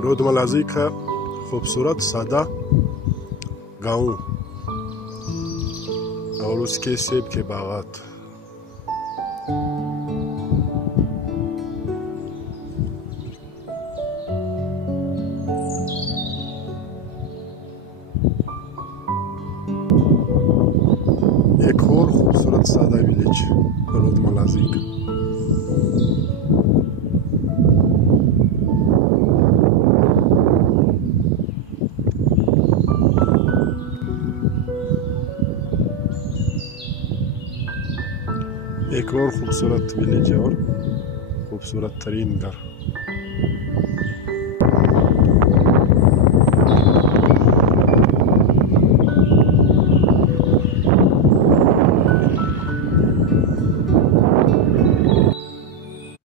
रोडमलाजी का खूबसूरत सादा गांव और उसके सेब के बागात। एक और खूबसूरत सादा विलेज रोडमलाजी का। एक और खूबसूरत विलेज और खूबसूरत तरीन घर।